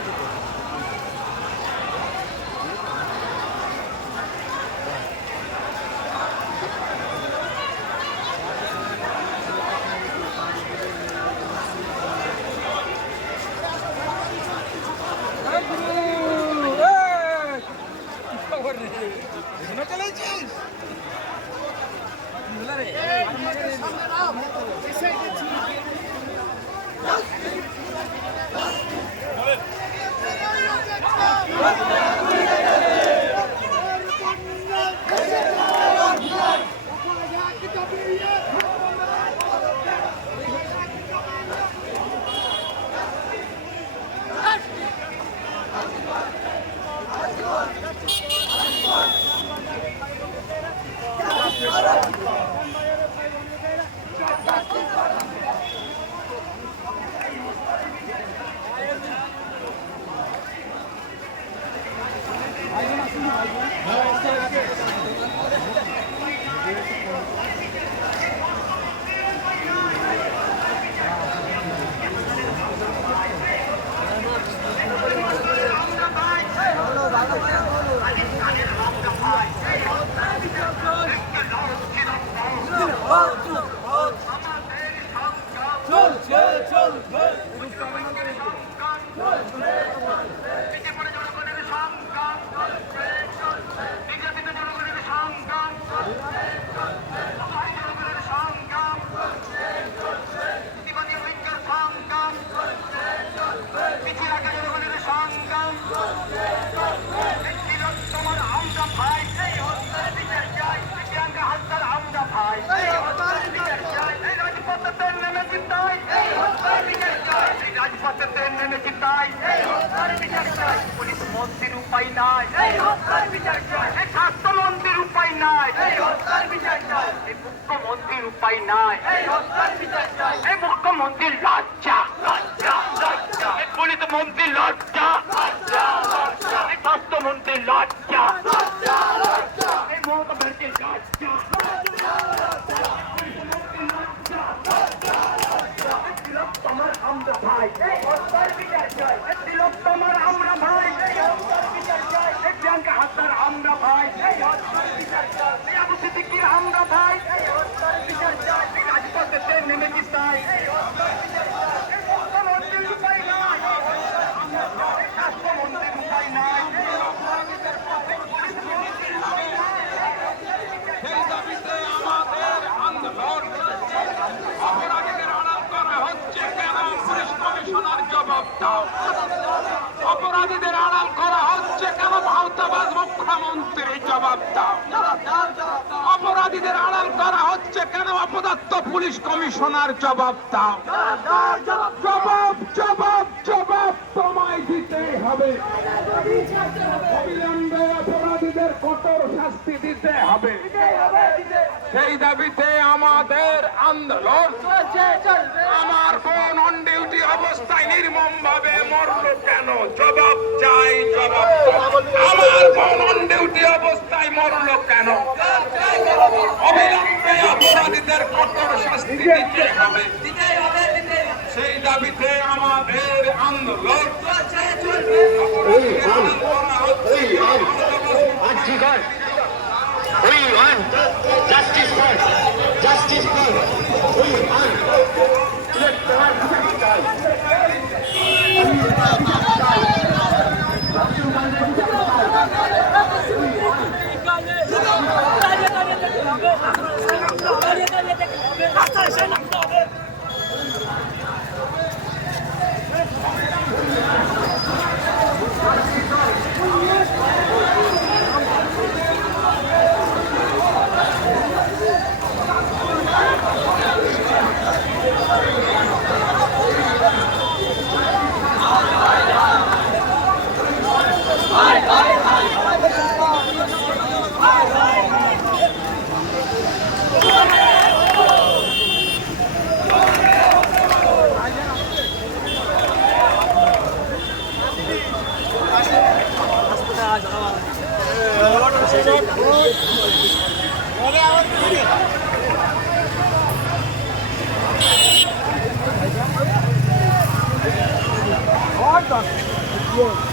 Come on. Police মন্ত্রীর উপায় নাই স্বাস্থ্যমন্ত্রীর উপায় নাই, এই মুখ্যমন্ত্রীর উপায় নাই, এই মুখ্যমন্ত্রীর লজ্জা এই পুলিশ মন্ত্রী লজ্জা স্বাস্থ্যমন্ত্রীর লজ্জা লজ্জা লজ্জা এই মমতা ব্যানার্জির লজ্জা তোমার আমরা ভাই তোমার আমরা ভাই এই প্রিয়াঙ্কা হাসদার আমরা ভাই এই আবু সিদ্দিকির আমরা ভাই রাজপথে নেমেছি তাই মুখ্যমন্ত্রীর উপায় নাই স্বাস্থ্যমন্ত্রীর উপায় নাই সেই দাবিতে আমাদের আন্দোলন অপরাধীদের আড়াল করা হচ্ছে কেন পুলিশ কমিশনার জবাব দাও অপরাধীদের আড়াল করা হচ্ছে কেন ভারতাবাজ মুখ্যমন্ত্রী জবাব দাও। অপরাধীদের আড়াল করা হচ্ছে কেন? অপদার্থ পুলিশ কমিশনার জবাব দাও। জবাব জবাব জবাব তোমায় দিতে হবে। অবিলম্বে অপরাধীদের কঠোর শাস্তি দিতে হবে। সেই দাবিতে আমাদের আন্দোলন। আমার বোন অন ডিউটি অবস্থায় নির্মম ভাবে মরলো কেন? জবাব চাই, জবাব। আমার বোন অন ডিউটি অবস্থায় মরলো কেন অবিলম্বে অপরাধীদের কঠোর শাস্তি দিতে হবে সেই দাবিতে আমাদের আন্দোলন We want justice first. Justice first. We want. Yun.